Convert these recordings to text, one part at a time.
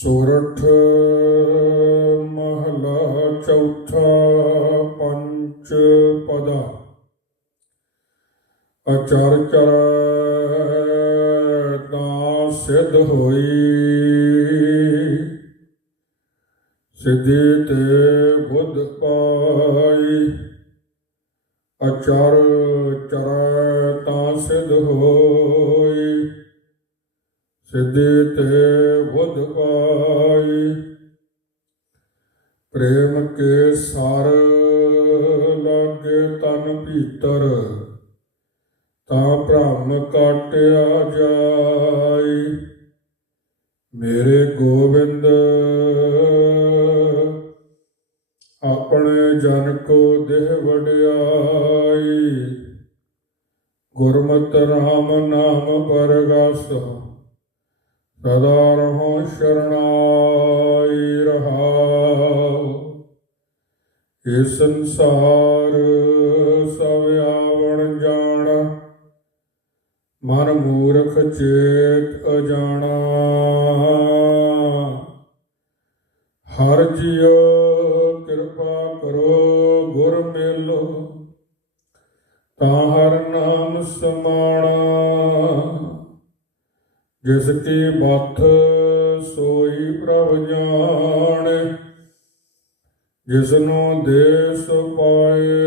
ਸੋਰਠ ਮਹਲਾ ਚੌਥਾ ਪੰਚ ਪਦਾ। ਅਚਰ ਚਰ ਤਾਂ ਸਿੱਧ ਹੋਈ। ਸਿੱਧੀ ਤੇ ਬੁੱਧ ਪਾਈ। ਅਚਰ ਚਰ ਤਾਂ ਸਿੱਧ ਹੋਈ ਸਿੱਧੇ ਤੇ ਬੁੱਧ ਪਾਈ। ਪ੍ਰੇਮ ਕੇ ਸਰ ਲਾਗੇ ਤਨ ਭੀਤਰ, ਤਾਂ ਭ੍ਰਮ ਕਾਟਿਆ ਜਾਈ। ਮੇਰੇ ਗੋਬਿੰਦ, ਆਪਣੇ ਜਨ ਕੋ ਦੇਹ ਵਡਿਆਈ। ਗੁਰਮਤਿ ਰਾਮ ਨਾਮ ਪਰਗਾਸ ਸਦਾ ਰਹੋ ਸ਼ਰਣਾਈ ਰਹਾਉ ਇਹ ਸੰਸਾਰ ਸਭ ਆਵਣ ਜਾਣਾ ਮਨ ਮੂਰਖ ਚੇਤ ਅਜਾਣਾ ਹਰ ਜਿਉ ਕਿਰਪਾ ਕਰੋ ਗੁਰ ਮੇਲੋ ਤਾਂ ਹਰ ਨਾਮ ਸਮਾਣਾ ਜਿਸ ਕੀ ਬਥ ਸੋਈ ਪ੍ਰਭ ਜਾਣ ਜਿਸ ਨੂੰ ਦੇਸ ਪਾਏ।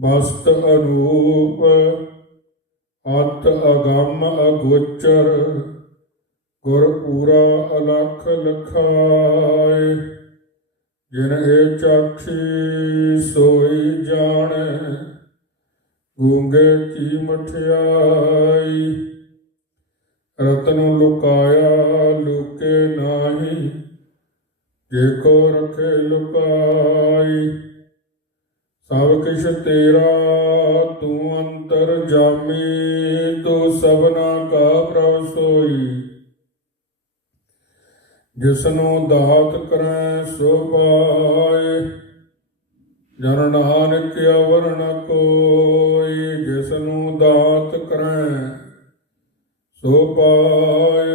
ਬਸਤ ਅਨੂਪ, ਅਤ ਅਗੰਮ ਅਗੋਚਰ, ਗੁਰ ਪੂਰਾ ਅਲਖ ਲਖਾਏ। ਜਿਨ ਇਹ ਚਾਖੀ ਸੋਈ ਜਾਣੈ ਗੂੰਗੇ ਕੀ ਮਠਿਆਈ? ਰਤਨ ਲੁਕਾਇਆ ਲੁਕੇ ਨਾਹੀ, ਜੇ ਕੋ ਰਖੇ ਲੁਕਾਈ। ਸਭ ਕਿਛ ਤੇਰਾ, ਤੂੰ ਅੰਤਰ ਜਾਮੀ, ਤੂੰ ਸਭਨਾ ਕਾ ਪ੍ਰਭ ਸੋਈ। ਜਿਸਨੂੰ ਦਾਤ ਕਰੈ ਸੋ ਪਾਏ, ਜਨ ਨਾਨਕ ਅਵਰ ਨ ਦਾਤ ਕਰੈ, ਸੋ ਪਾਏ।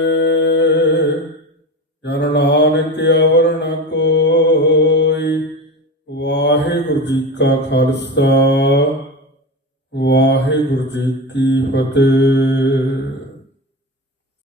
ਜਨ ਨਾਨਕ ਅਵਰ ਕੋਈ, ਵਾਹਿਗੁਰੂ ਜੀ ਕਾ ਖਾਲਸਾ, ਵਾਹਿਗੁਰੂ ਜੀ ਕੀ ਫਤਿਹ।